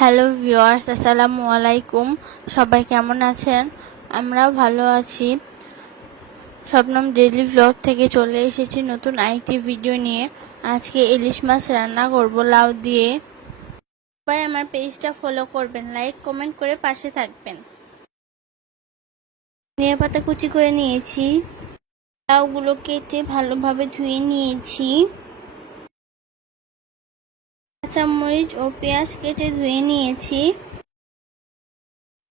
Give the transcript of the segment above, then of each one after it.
Hello viewers, আসসালামু আলাইকুম। সবাই কেমন আছেন? আমরাও ভালো আছি। শবনম ডেইলি ব্লগ থেকে চলে এসেছি নতুন আরেকটি ভিডিও নিয়ে। আজকে ইলিশ মাছ রান্না করব লাউ দিয়ে। সবাই আমার পেজটা ফলো করবেন, লাইক কমেন্ট করে পাশে থাকবেন। ধনিয়া পাতা কুচি করে নিয়েছি, লাউগুলো কেটে ভালোভাবে ধুয়ে নিয়েছি, কাঁচামরিচ ও পেঁয়াজ কেটে ধুয়ে নিয়েছি।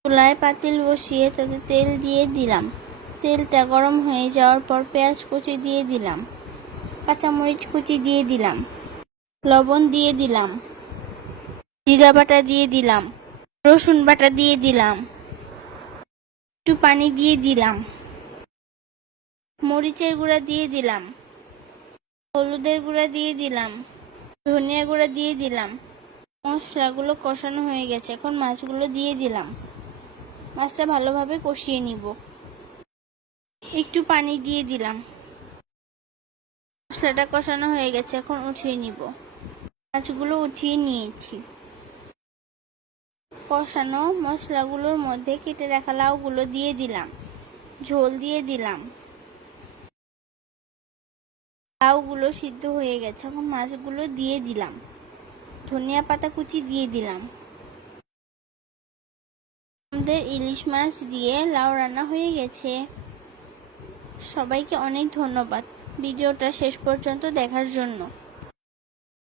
চুলায় পাতিল বসিয়ে তাতে তেল দিয়ে দিলাম। তেলটা গরম হয়ে যাওয়ার পর পেঁয়াজ কুচি দিয়ে দিলাম, কাঁচামরিচ কুচি দিয়ে দিলাম, লবণ দিয়ে দিলাম, জিরা বাটা দিয়ে দিলাম, রসুন বাটা দিয়ে দিলাম, একটু পানি দিয়ে দিলাম, মরিচের গুঁড়া দিয়ে দিলাম, হলুদের গুঁড়া দিয়ে দিলাম, ধনিয়া গুঁড়া দিয়ে দিলাম। মশলাগুলো কষানো হয়ে গেছে, এখন মাছগুলো দিয়ে দিলাম। মাছটা ভালোভাবে কষিয়ে নিব। একটু পানি দিয়ে দিলাম। মশলাটা কষানো হয়ে গেছে, এখন উঠিয়ে নিব। মাছগুলো উঠিয়ে নিয়েছি। কষানো মশলাগুলোর মধ্যে কেটে রাখা লাউগুলো দিয়ে দিলাম, ঝোল দিয়ে দিলাম। লাউগুলো সিদ্ধ হয়ে গেছে, এখন মাছগুলো দিয়ে দিলাম, ধনিয়া পাতা কুচি দিয়ে দিলাম। আমাদের ইলিশ মাছ দিয়ে লাউ রান্না হয়ে গেছে। সবাইকে অনেক ধন্যবাদ ভিডিওটা শেষ পর্যন্ত দেখার জন্য।